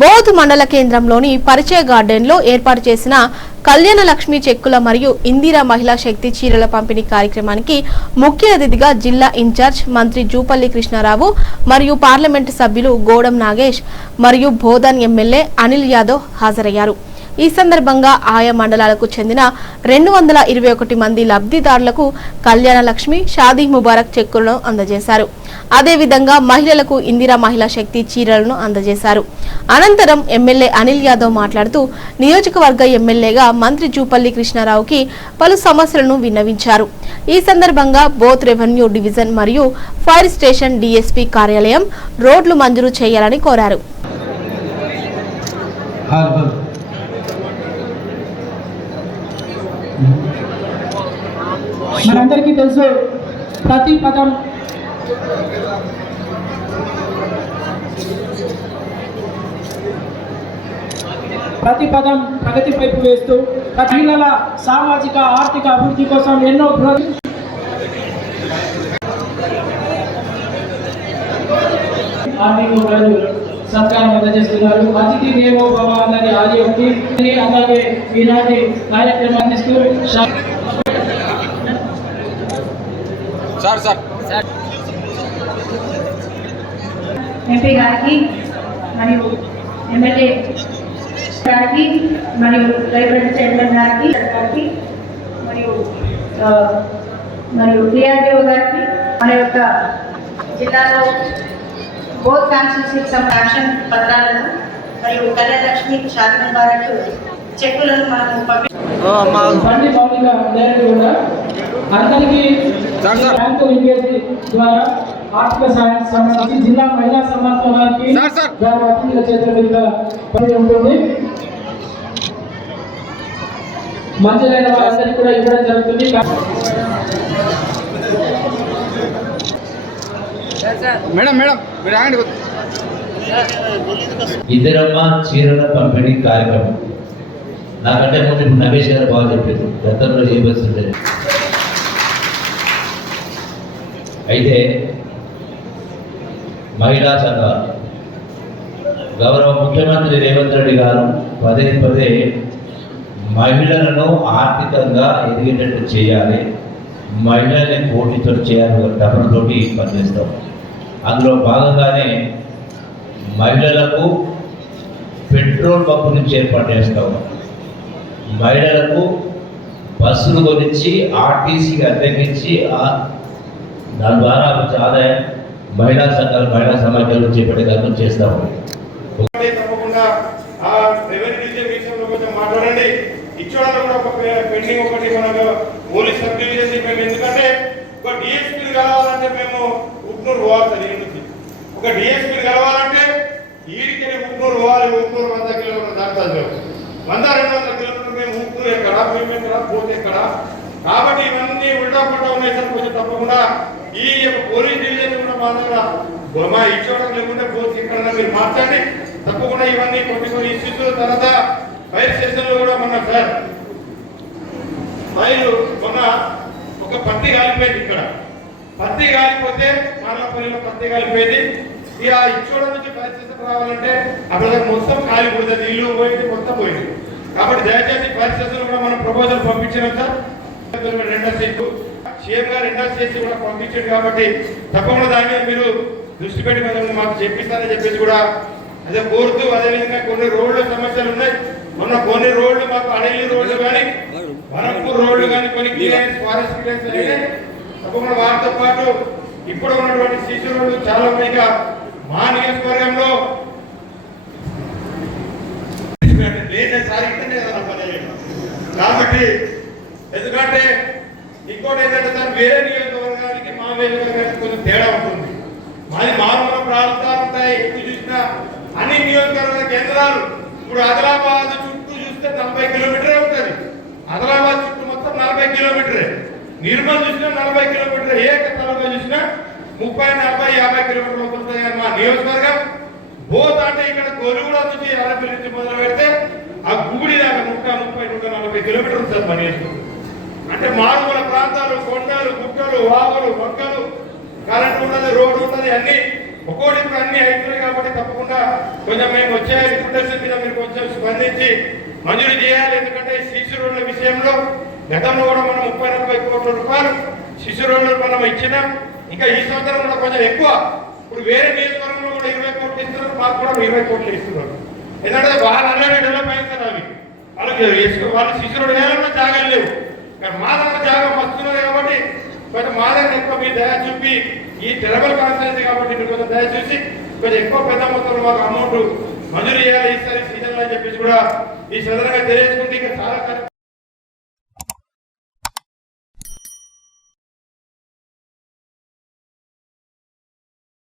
బోధ్ మండల కేంద్రంలోని పరిచయ గార్డెన్లో ఏర్పాటు చేసిన కళ్యాణ లక్ష్మి చెక్కుల మరియు ఇందిరా మహిళా శక్తి చీరల పంపిణీ కార్యక్రమానికి ముఖ్య అతిథిగా జిల్లా ఇన్ఛార్జ్ మంత్రి జూపల్లి కృష్ణారావు మరియు పార్లమెంటు సభ్యులు గోడం నాగేష్ మరియు బోధన్ ఎమ్మెల్యే అనిల్ యాదవ్ హాజరయ్యారు. ఈ సందర్భంగా ఆయా మండలాలకు చెందిన రెండు వందల ఇరవై ఒకటి మంది లబ్ధిదారులకు కళ్యాణ లక్ష్మి షాదీ ముబారక్ చెక్కులను అందజేశారు. అదేవిధంగా మహిళలకు ఇందిరా మహిళా శక్తి చీరలను అందజేశారు. అనంతరం ఎమ్మెల్యే అనిల్ యాదవ్ మాట్లాడుతూ నియోజకవర్గ ఎమ్మెల్యేగా మంత్రి జూపల్లి కృష్ణారావుకి పలు సమస్యలను విన్నవించారు. ఈ సందర్భంగా బోత్ రెవెన్యూ డివిజన్ మరియు ఫైర్ స్టేషన్ డిఎస్పీ కార్యాలయం రోడ్లు మంజూరు చేయాలని కోరారు. మనందరికీ తెలుసు ప్రతి పదం ప్రతి పదం ప్రగతి పైపు వేస్తూ మహిళల సామాజిక ఆర్థిక అభివృద్ధి కోసం ఎన్నో ఆర్థిక సత్కారం అందజేస్తున్నారు అతిథి దేవో భవ అన్నది ఆది ఒకటి. అలాగే ఈనాటి కార్యక్రమం సార్ సార్ ఎంపీ గారికి మరియు ఎమ్మెల్యే గారికి మరియు లైబ్రరీ చైర్మన్ గారికి గారికి మరియు మరియు డిఆర్డిఓ గారికి మన యొక్క జిల్లాలో బోత్ కాన్స్టిట్యూన్సీకి సంబంధించిన పత్రాలను మరియు కళ్యాణలక్ష్మి షాది ముబారక్ చెక్కులను మనము పంపి అందరికీ. బ్యాంకు లింకేజ్ ద్వారా ఆర్థిక సహాయం సంబంధించి జిల్లా మహిళా సమాఖ్య వారికి. వారి అతిథుల చేతుల మీదుగా ఉంటుంది. మంచిదైన వారందరికీ కూడా ఇవ్వడం జరుగుతుంది. మేడం మేడం మీరు ఆగండి. ఇద్దరమ్మ చీరల పంపిణీ కార్యక్రమం. నాకంటే ముందు నగేష్ గారు బాగా చెప్పారు. గతంలో చేయవలసిందే. అయితే మహిళా సంఘాలు గౌరవ ముఖ్యమంత్రి రేవంత్ రెడ్డి గారు పదే పదే మహిళలను ఆర్థికంగా ఎదిగేటట్టు చేయాలి. మహిళల్ని పోటీతో చేయాలి. ఒక డబ్బులతోటి పనిచేస్తాం. అందులో భాగంగానే మహిళలకు పెట్రోల్ పంపు నుంచి ఏర్పాటు చేస్తాం. మహిళలకు బస్సులు గురించి ఆర్టీసీకి అద్దెకించి దాని ద్వారా వచ్చే ఆదాయం మహిళా సంఘాలు మహిళా సమాఖ్యలు చేపట్టే కార్యక్రమం చేస్తాము తప్పకుండా ఆ రెవెన్యూ డివిజన్ విషయంలో కొంచెం మాట్లాడండి. కూడా ఒక పెండింగ్ ఒకటి మనకు పోలీస్ సబ్ డివిజన్ మేము ఎందుకంటే ఒక డిఎస్పీని కలవాలంటే మేము ఉట్నూరు పోవాలి సార్ నుంచి ఒక డిఎస్పీని కలవాలంటే ఈడికి ఉట్నూరు పోవాలి ఉట్నూరు వంద కిలోమీటర్లు దాటుతుంది మేము వంద రెండు వందల కిలోమీటర్లు మేము ఉట్నూరు ఎక్కడ మేము ఎక్కడ పోతే ఎక్కడ? కాబట్టి ఇవన్నీ ఉల్టా పుల్టా ఉన్నాయి సార్. కొంచెం తప్పకుండా ఈ యొక్క పోలీస్ డివిజన్ కూడా మా దగ్గర మా లేకుంటే పోతే మీరు మార్చండి. తప్పకుండా ఇవన్నీ కొన్ని కొన్ని ఇష్యూస్ తర్వాత ఫైర్ స్టేషన్లో కూడా మొన్న సార్ ఫైర్ మొన్న ఒక పత్తి కాలిపోయింది ఇక్కడ. పత్తి కాలిపోతే మార్లపల్లిలో పత్తి కాలిపోయింది. ఇక ఆ నుంచి ఫైర్ స్టేషన్ రావాలంటే అక్కడ మొత్తం కాలిపోతుంది ఇల్లు పోయింది మొత్తం పోయింది. కాబట్టి దయచేసి ఫైర్ స్టేషన్ కూడా మనం ప్రపోజల్ పంపించినాం సార్. రెండో సీట్లు. సీఎం గారు రెండో సీట్ కూడా పంపించాడు కాబట్టి తప్పకుండా దాని మీద మీరు దృష్టి పెట్టి కొంచెం మాకు చెప్పిస్తారని చెప్పేసి కూడా అదే కోరుతూ అదేవిధంగా కొన్ని రోడ్ల సమస్యలు ఉన్నాయి. మొన్న కొన్ని రోడ్లు మాకు అడవి రోడ్లు కానీ వరంపూర్ రోడ్లు కానీ కొన్ని క్లియరెన్స్ ఫారెస్ట్ క్లియరెన్స్ అయితే తప్పకుండా వారితో పాటు ఇప్పుడు ఉన్నటువంటి సీసీ రోడ్లు చాలా పైగా మా నియోజకవర్గంలో లేదు సారి కాబట్టి ఎందుకంటే ఇంకోటి ఏంటంటే సార్ వేరే నియోజకవర్గానికి మా నియోజకవర్గానికి కొంచెం తేడా ఉంటుంది. మాది మారుమూల ప్రాంతాలు ఉంటాయి ఎక్కువ చూసినా అన్ని నియోజకవర్గ కేంద్రాలు. ఇప్పుడు ఆదిలాబాద్ చుట్టూ చూస్తే నలభై కిలోమీటరే ఉంటుంది. ఆదిలాబాద్ చుట్టూ మొత్తం నలభై కిలోమీటరే. నిర్మల్ చూసినా నలభై కిలోమీటర్ ఏ తలగా చూసినా ముప్పై నలభై యాభై కిలోమీటర్లు ఉంటుంది కానీ మా నియోజకవర్గం. బోత్ అంటే ఇక్కడ కొలుగుడ నుంచి అరపల్లి నుంచి మొదలు పెడితే ఆ గుడి దాకా నూట ముప్పై నూట నలభై కిలోమీటర్లు సార్ మా నియోజకవర్గం. అంటే మారుమూల ప్రాంతాలు కొండలు గుట్టలు వాగులు మొక్కలు కరెంట్ ఉన్నది రోడ్డు ఉన్నది అన్ని ఒక్కోటి ఇప్పుడు అన్ని అవుతున్నాయి కాబట్టి తప్పకుండా కొంచెం మేము వచ్చే రిప్యుటేషన్ మీద మీరు కొంచెం స్పందించి మంజూరు చేయాలి. ఎందుకంటే శిశు రోడ్ల విషయంలో గతంలో కూడా మనం ముప్పై నలభై కోట్ల రూపాయలు శిశు రోడ్లు మనం ఇచ్చినాం ఇంకా ఈ సంవత్సరం కూడా కొంచెం ఎక్కువ. ఇప్పుడు వేరే నియోజకవర్గంలో కూడా ఇరవై కోట్లు ఇస్తున్నారు మాకు కూడా ఇరవై కోట్లు ఇస్తున్నారు. ఎందుకంటే వాళ్ళు అన్నీ డెవలప్ అవుతారు అవి. వాళ్ళకి వాళ్ళు శిశు రోడ్డు వేయాలన్నా జాగాలు లేవు కానీ మా దగ్గర జాగా వస్తున్నారు కాబట్టి కొంచెం మా దగ్గర ఎక్కువ మీ దయ చూపి ఈ ట్రైబల్ కాన్సెన్స్ కాబట్టి మీరు కొంచెం దయ చూసి కొంచెం ఎక్కువ పెద్ద మొత్తంలో మాకు అమౌంట్ మంజూరు చేయాలి ఈసారి సీజన్ అని చెప్పేసి కూడా ఈ సందర్భంగా తెలియజేసుకుంటే ఇంకా చాలా